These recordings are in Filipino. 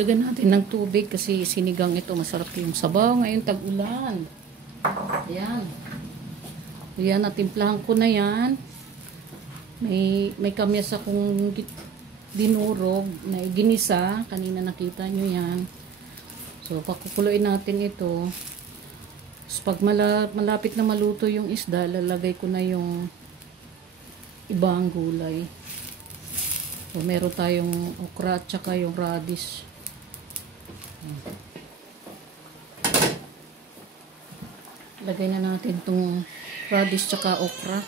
Dagan natin ng tubig kasi sinigang ito. Masarap yung sabaw. Ngayon tag-ulan. Ayan. Ayan, natimplahan ko na yan. May kamyas akong dinurog na ginisa. Kanina nakita nyo yan. So, pakukuluin natin ito. So, pag malapit na maluto yung isda, lalagay ko na yung ibang gulay. So, meron tayong okra at saka yung radish. Lagay na natin itong radish tsaka okra.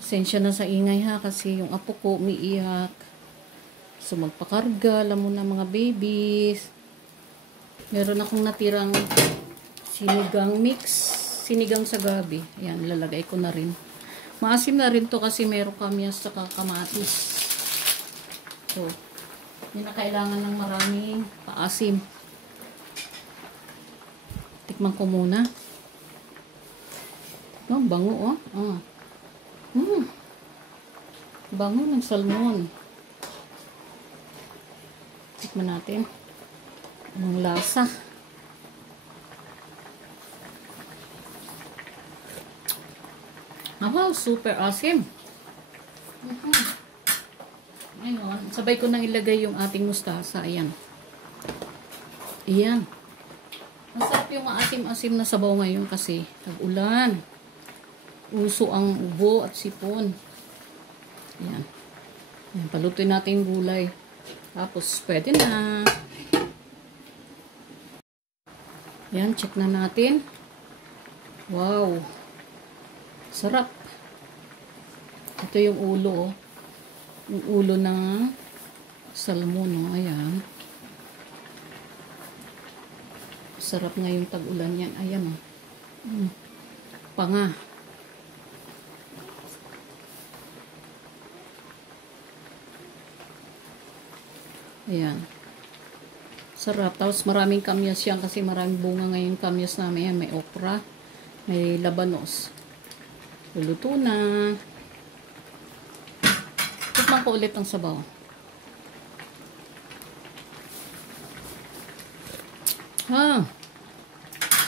Pasensya na sa ingay ha, kasi yung apo ko umiiyak. So magpakarga, alam mo na mga babies. Meron akong natirang sinigang mix, sinigang sa gabi. Ayan, lalagay ko na rin. Maasim na rin to kasi meron kamyas tsaka kamatis. So, hindi na kailangan ng maraming paasim. Tikman ko muna. Oh, bango oh. Bango ng salmon. Tikman natin. Anong lasa? Wow, super awesome. Ngayon, sabay ko nang ilagay yung ating mustasa. Ayan. Ayan. Masarap yung maasim-asim na sabaw ngayon kasi tag-ulan. Uso ang ubo at sipon. Ayan. Ayan, palutuin natin yung gulay. Tapos, pwede na. Ayan, check na natin. Wow. Sarap. Ito yung ulo, oh. Yung ulo ng salmon, oh. Ayan. Sarap ngayong tag-ulan yan. Ayan, oh. Panga. Ayan. Sarap. Tapos maraming kamyas yan kasi maraming bunga ngayon kamyas namin. Ayan, may okra. May labanos. Luluto na. Tikman ko ulit ang sabaw.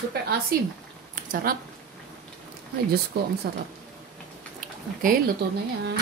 Super asim. Sarap. Ay, Diyos ko, ang sarap. Okay, luto na yan.